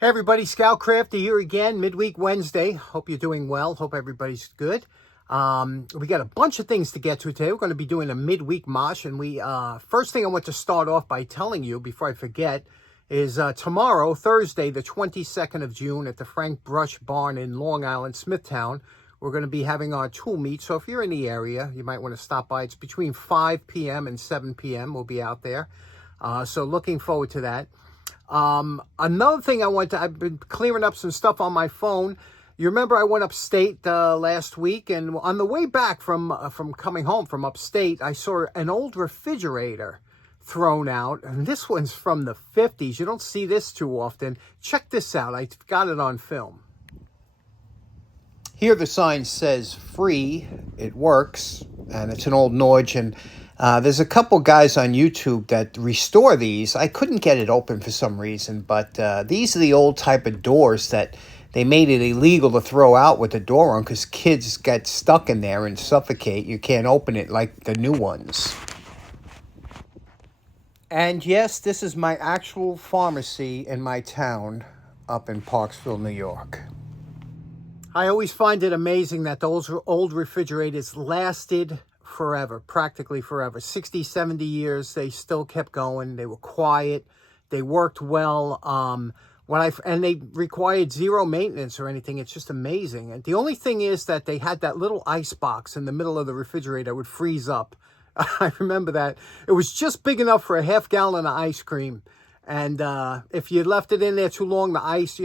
Hey everybody, Scoutcrafter here again, midweek Wednesday. Hope you're doing well. Hope everybody's good. We got a bunch of things to get to today. We're going to be doing a midweek mosh, and first thing I want to start off by telling you before I forget is tomorrow, Thursday, the 22nd of June, at the Frank Brush Barn in Long Island, Smithtown. We're going to be having our tool meet. So if you're in the area, you might want to stop by. It's between 5 p.m. and 7 p.m. We'll be out there. So looking forward to that. Another thing I've been clearing up some stuff on my phone. You remember I went upstate last week, and on the way back from coming home from upstate, I saw an old refrigerator thrown out, and this one's from the 50s. You don't see this too often. Check this out. I got it on film. Here the sign says free, it works, and it's an old Norwich, and there's a couple guys on YouTube that restore these. I couldn't get it open for some reason, but these are the old type of doors that they made it illegal to throw out with the door on because kids get stuck in there and suffocate. You can't open it like the new ones. And yes, this is my actual pharmacy in my town up in Parksville, New York. I always find it amazing that those old refrigerators lasted forever, practically forever. 60, 70 years, they still kept going. They were quiet. They worked well. And they required zero maintenance or anything. It's just amazing. And the only thing is that they had that little ice box in the middle of the refrigerator that would freeze up. I remember that. It was just big enough for a half gallon of ice cream. And if you left it in there too long, the ice,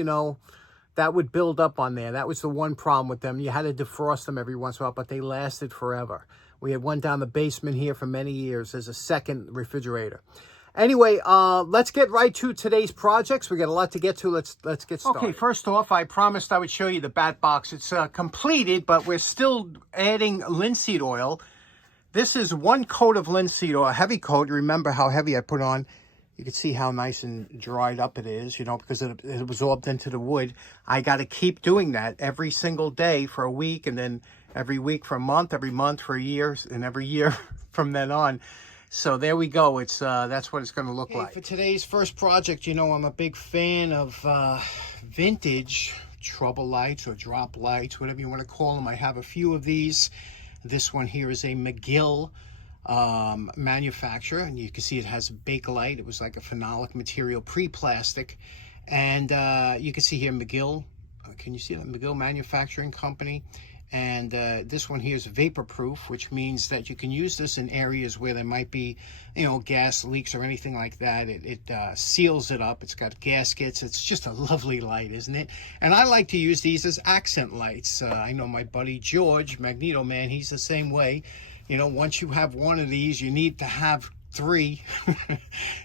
that would build up on there. That was the one problem with them. You had to defrost them every once in a while, but they lasted forever. We had one down the basement here for many years as a second refrigerator. Anyway, let's get right to today's projects. We got a lot to get to. Let's get started. Okay, first off, I promised I would show you the bat box. It's completed, but we're still adding linseed oil. This is one coat of linseed oil, a heavy coat. Remember how heavy I put on. You can see how nice and dried up it is, because it absorbed into the wood. I got to keep doing that every single day for a week, and then every week for a month, every month for a year, and every year from then on. So there we go. That's what it's going to look like. For today's first project, I'm a big fan of vintage trouble lights or drop lights, whatever you want to call them. I have a few of these. This one here is a McGill manufacturer, and you can see it has a Bakelite. It was like a phenolic material, pre-plastic, and you can see here McGill. Can you see that? McGill Manufacturing Company. And this one here is vapor proof, which means that you can use this in areas where there might be, gas leaks or anything like that. It seals it up. It's got gaskets. It's just a lovely light, isn't it? And I like to use these as accent lights. I know my buddy George, Magneto Man, he's the same way. Once you have one of these, you need to have three.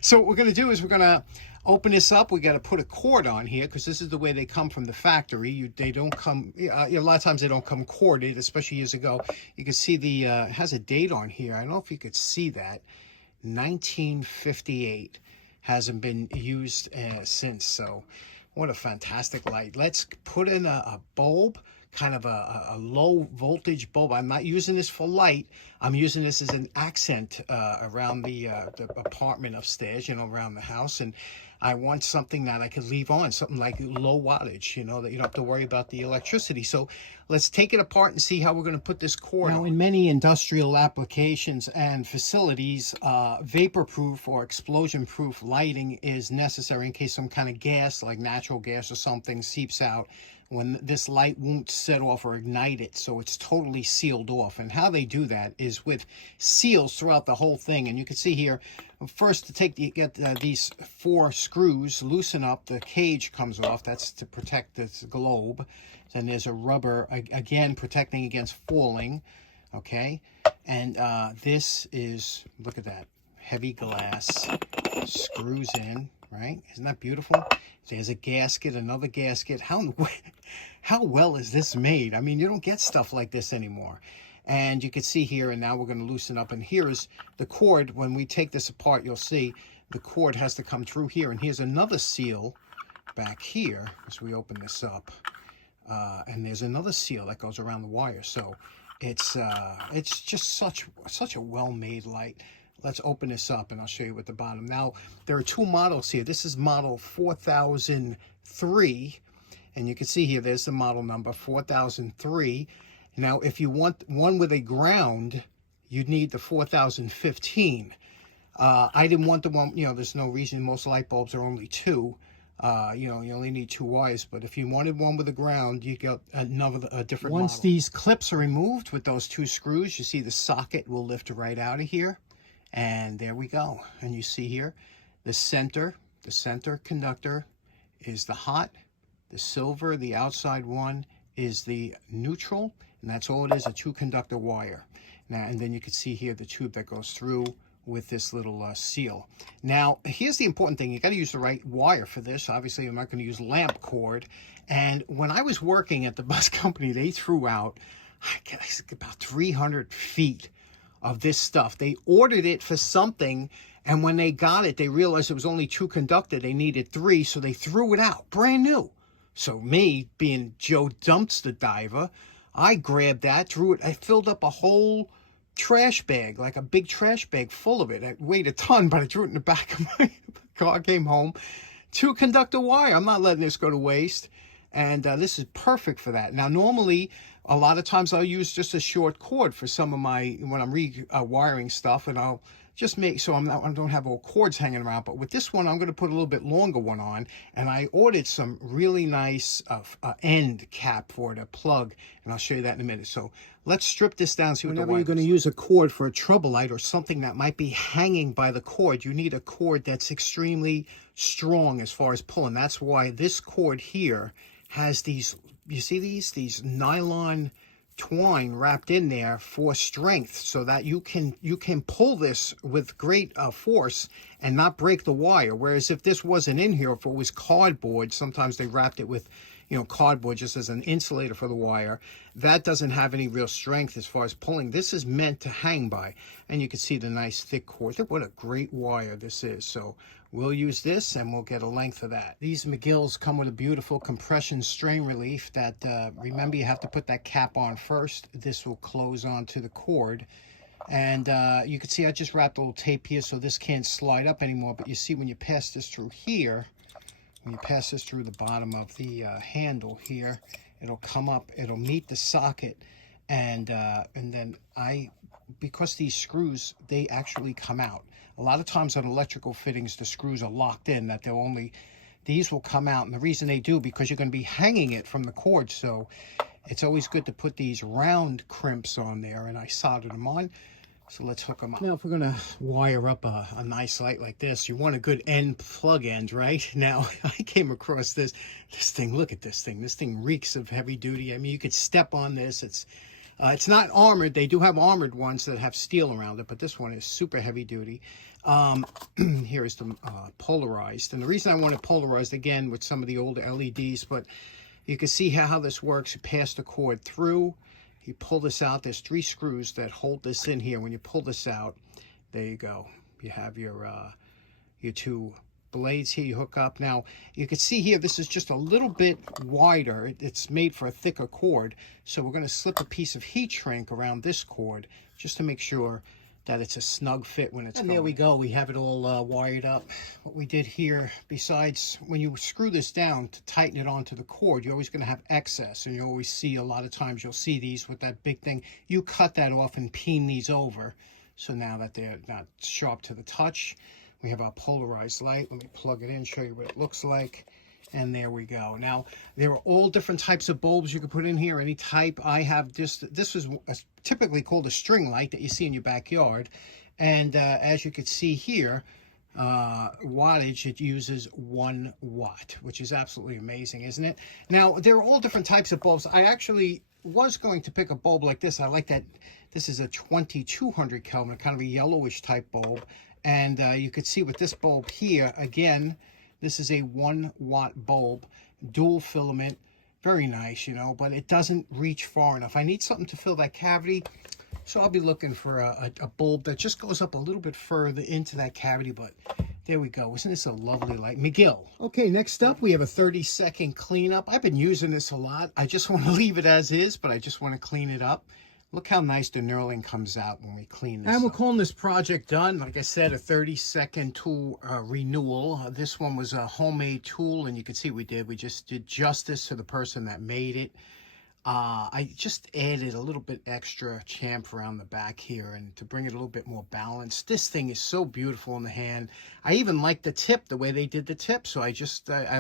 So what we're going to do is we're going to open this up. We got to put a cord on here because this is the way they come from the factory. They don't come, a lot of times they don't come corded, especially years ago. You can see it has a date on here. I don't know if you could see that. 1958. Hasn't been used since. So what a fantastic light. Let's put in a bulb, kind of a low voltage bulb. I'm not using this for light. I'm using this as an accent around the apartment upstairs, around the house. And I want something that I could leave on, something like low wattage, that you don't have to worry about the electricity. So let's take it apart and see how we're going to put this cord on. Now, in many industrial applications and facilities, vapor-proof or explosion-proof lighting is necessary in case some kind of gas, like natural gas or something, seeps out. When this light won't set off or ignite it, so it's totally sealed off. And how they do that is with seals throughout the whole thing. And you can see here, first get these 4 screws, loosen up, the cage comes off. That's to protect this globe. Then there's a rubber, again, protecting against falling, okay? And this is, look at that, heavy glass, screws in, right? Isn't that beautiful? There's a gasket, another gasket. How well is this made? I mean, you don't get stuff like this anymore. And you can see here, and now we're going to loosen up. And here's the cord. When we take this apart, you'll see the cord has to come through here. And here's another seal back here as we open this up. And there's another seal that goes around the wire. So it's just such a well-made light. let's open this up and I'll show you what the bottom. Now, there are two models here. This is model 4003. And you can see here, there's the model number, 4003. Now, if you want one with a ground, you'd need the 4015. I didn't want the one, there's no reason. Most light bulbs are only two. You only need two wires. But if you wanted one with a ground, you got a different model. Once these clips are removed with those two screws, you see the socket will lift right out of here. And there we go. And you see here, the center conductor is the hot. The silver, the outside one, is the neutral, and that's all it is, a two-conductor wire. Now, and then you can see here the tube that goes through with this little seal. Now, here's the important thing. You got to use the right wire for this. Obviously, I'm not going to use lamp cord. And when I was working at the bus company, they threw out, I guess, about 300 feet of this stuff. They ordered it for something, and when they got it, they realized it was only two conductor. They needed three, so they threw it out, brand new. So me, being Joe Dumpster Diver, I grabbed that, threw it. I filled up a whole trash bag, like a big trash bag full of it. It weighed a ton, but I threw it in the back of my car, came home. Two conductor wire. I'm not letting this go to waste. And this is perfect for that. Now, normally, a lot of times I'll use just a short cord for some of my, when I'm rewiring stuff, and I'll just make so I don't have all cords hanging around. But with this one, I'm going to put a little bit longer one on, and I ordered some really nice end cap for it, a plug, and I'll show you that in a minute. So let's strip this down. See what whenever you're going to use a cord for a trouble light or something that might be hanging by the cord, you need a cord that's extremely strong as far as pulling. That's why this cord here has these. You see these nylon twine wrapped in there for strength, so that you can pull this with great force and not break the wire. Whereas if this wasn't in here, if it was cardboard, sometimes they wrapped it with cardboard just as an insulator for the wire, that doesn't have any real strength as far as pulling. This is meant to hang by, and you can see the nice thick cord. Look what a great wire this is. So we'll use this and we'll get a length of that. These McGills come with a beautiful compression strain relief that, remember, you have to put that cap on first. This will close onto the cord. And you can see I just wrapped a little tape here so this can't slide up anymore. But you see when you pass this through here, when you pass this through the bottom of the handle here, it'll come up, it'll meet the socket. And then because these screws, they actually come out. A lot of times on electrical fittings, the screws are locked in, that these will come out. And the reason they do, because you're going to be hanging it from the cord. So it's always good to put these round crimps on there, and I soldered them on. So let's hook them up. Now, if we're going to wire up a nice light like this, you want a good end plug end, right? Now, I came across this thing. Look at this thing. This thing reeks of heavy duty. I mean, you could step on this. It's not armored. They do have armored ones that have steel around it, but this one is super heavy duty. Here is the polarized. And the reason I want it polarized, again, with some of the older LEDs, but you can see how this works. You pass the cord through. You pull this out. There's 3 screws that hold this in here. When you pull this out, there you go. You have your 2 blades here you hook up. Now, you can see here, this is just a little bit wider. It's made for a thicker cord. So we're going to slip a piece of heat shrink around this cord just to make sure that it's a snug fit when it's going. And there we go. We have it all wired up. What we did here, besides when you screw this down to tighten it onto the cord, you're always going to have excess. And you always see, a lot of times you'll see these with that big thing. You cut that off and peen these over. So now that they're not sharp to the touch, we have our polarized light. Let me plug it in, show you what it looks like. And there we go. Now, there are all different types of bulbs you can put in here, any type. I have this is typically called a string light that you see in your backyard. And as you can see here, wattage, it uses 1 watt, which is absolutely amazing, isn't it? Now, there are all different types of bulbs. I actually was going to pick a bulb like this. I like that. This is a 2200 Kelvin, kind of a yellowish type bulb. And you could see with this bulb here, again, this is a 1 watt bulb, dual filament, very nice, but it doesn't reach far enough. I need something to fill that cavity, so I'll be looking for a bulb that just goes up a little bit further into that cavity, but there we go. Isn't this a lovely light? McGill. Okay, next up, we have a 30-second cleanup. I've been using this a lot. I just want to leave it as is, but I just want to clean it up. Look how nice the knurling comes out when we clean this. And we're calling this project done. Like I said, a 30-second tool renewal. This one was a homemade tool, and you can see we just did justice to the person that made it. I just added a little bit extra chamfer around the back here and to bring it a little bit more balanced. This thing is so beautiful in the hand. I even like the tip, the way they did the tip, so I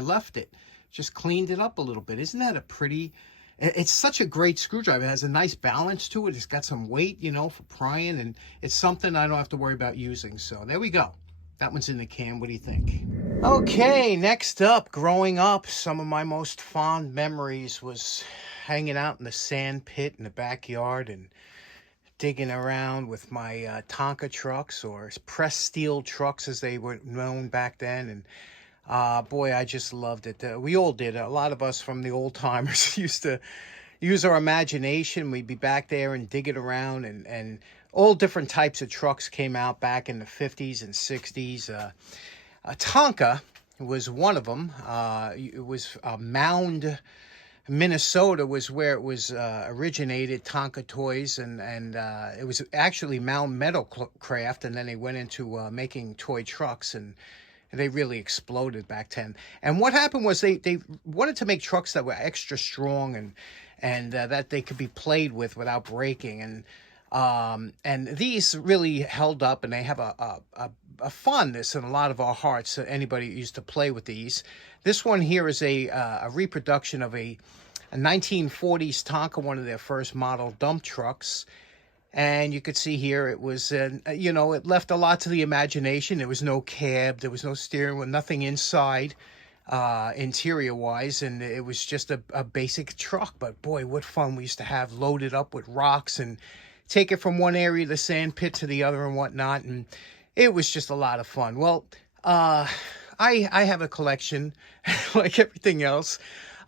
left it. Just cleaned it up a little bit. Isn't that a pretty... It's such a great screwdriver. It has a nice balance to it. It's got some weight, you know, for prying, and it's something I don't have to worry about using. So there we go. That one's in the can. What do you think? Okay, next up, growing up, some of my most fond memories was hanging out in the sand pit in the backyard and digging around with my Tonka trucks, or pressed steel trucks as they were known back then. And boy, I just loved it. We all did. A lot of us from the old timers used to use our imagination. We'd be back there and dig it around, and all different types of trucks came out back in the 50s and 60s. Tonka was one of them. It was Mound, Minnesota was where it was originated, Tonka Toys, and it was actually Mound Metalcraft, and then they went into making toy trucks, and they really exploded back then. And what happened was they wanted to make trucks that were extra strong and that they could be played with without breaking. And these really held up, and they have a fondness in a lot of our hearts. Anybody who used to play with these. This one here is a reproduction of a 1940s Tonka, one of their first model dump trucks. And you could see here it was, you know, it left a lot to the imagination. There was no cab, there was no steering wheel, nothing inside, interior-wise, and it was just a basic truck. But boy, what fun we used to have, loaded up with rocks and take it from one area of the sand pit to the other and whatnot, and it was just a lot of fun. Well, I have a collection, like everything else,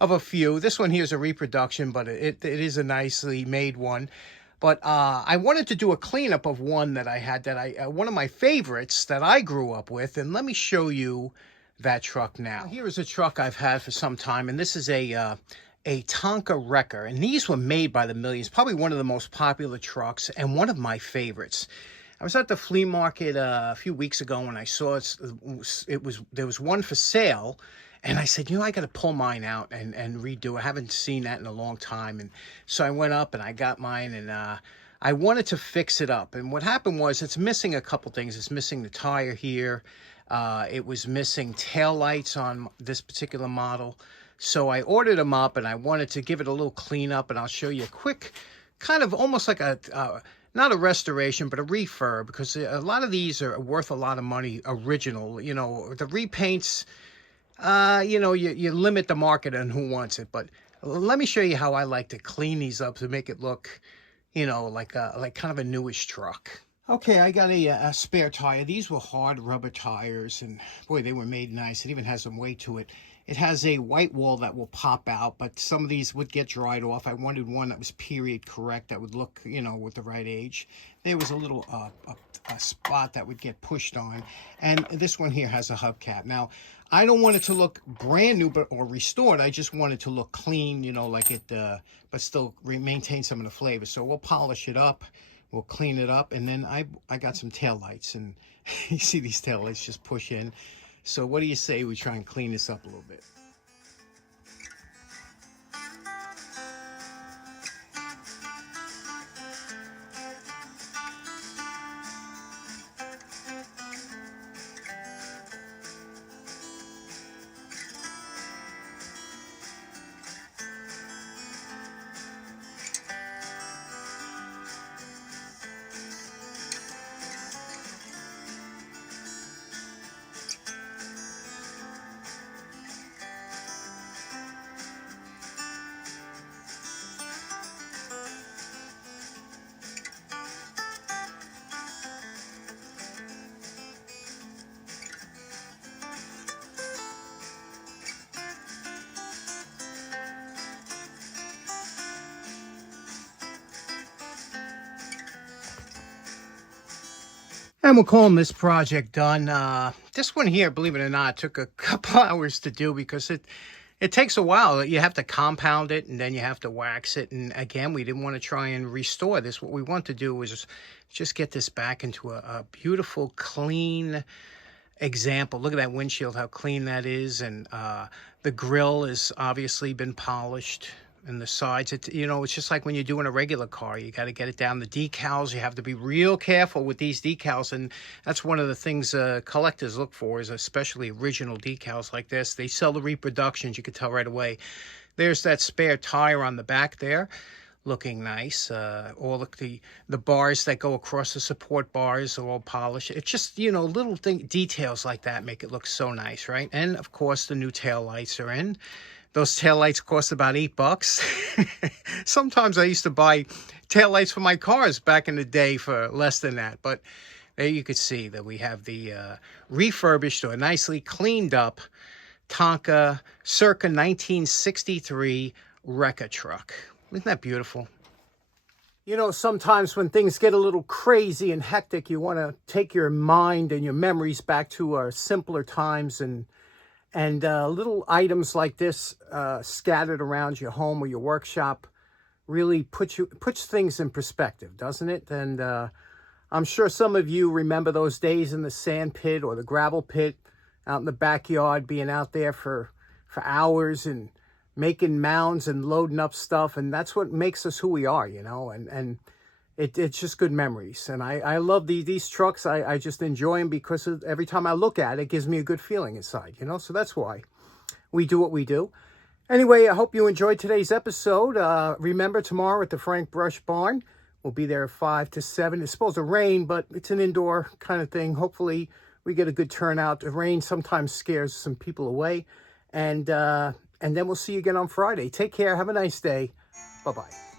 of a few. This one here is a reproduction, but it is a nicely made one. But I wanted to do a cleanup of one that I had, one of my favorites that I grew up with, and let me show you that truck now. Here is a truck I've had for some time, and this is a Tonka Wrecker, and these were made by the millions. Probably one of the most popular trucks and one of my favorites. I was at the flea market a few weeks ago when I saw there was one for sale, and I said, you know, I got to pull mine out and redo it. I haven't seen that in a long time. And so I went up and I got mine, and I wanted to fix it up. And what happened was it's missing a couple things. It's missing the tire here. It was missing tail lights on this particular model. So I ordered them up, and I wanted to give it a little cleanup, and I'll show you a quick, kind of almost like not a restoration, but a refurb, because a lot of these are worth a lot of money original. You know, the repaints, you know, you limit the market on who wants it. But let me show you how I like to clean these up to make it look, you know, like kind of a newish truck. Okay, I got a spare tire. These were hard rubber tires, and boy, they were made nice. It even has some weight to it. It has a white wall that will pop out, but some of these would get dried off. I wanted one that was period correct, that would look, you know, with the right age. There was a little a spot that would get pushed on, and this one here has a hubcap. Now, I don't want it to look brand new or restored. I just want it to look clean, you know, like it, but still maintain some of the flavor. So we'll polish it up, we'll clean it up, and then I got some taillights, and you see these taillights just push in. So what do you say we try and clean this up a little bit? And we're calling this project done. This one here, believe it or not, took a couple hours to do because It takes a while. You have to compound it, and then you have to wax it. And again, we didn't want to try and restore this. What we want to do was just get this back into a beautiful, clean example. Look at that windshield, how clean that is. And the grill has obviously been polished. And the sides, it's just like when you're doing a regular car. You got to get it down. The decals, you have to be real careful with these decals. And that's one of the things collectors look for, is especially original decals like this. They sell the reproductions. You can tell right away. There's that spare tire on the back there, looking nice. All the bars that go across the support bars are all polished. It's just, little details like that make it look so nice, right? And of course, the new tail lights are in. Those taillights cost about $8. Sometimes I used to buy taillights for my cars back in the day for less than that. But there you could see that we have the refurbished or nicely cleaned up Tonka circa 1963 Wrecker truck. Isn't that beautiful? Sometimes when things get a little crazy and hectic, you want to take your mind and your memories back to simpler times, and little items like this scattered around your home or your workshop really puts things in perspective, doesn't it? And I'm sure some of you remember those days in the sand pit or the gravel pit out in the backyard, being out there for hours and making mounds and loading up stuff. And that's what makes us who we are, and it's just good memories. And I love these trucks. I just enjoy them because every time I look at it, it gives me a good feeling inside, So that's why we do what we do. Anyway, I hope you enjoyed today's episode. Remember, tomorrow at the Frank Brush Barn, we'll be there 5 to 7. It's supposed to rain, but it's an indoor kind of thing. Hopefully we get a good turnout. The rain sometimes scares some people away. And then we'll see you again on Friday. Take care. Have a nice day. Bye-bye.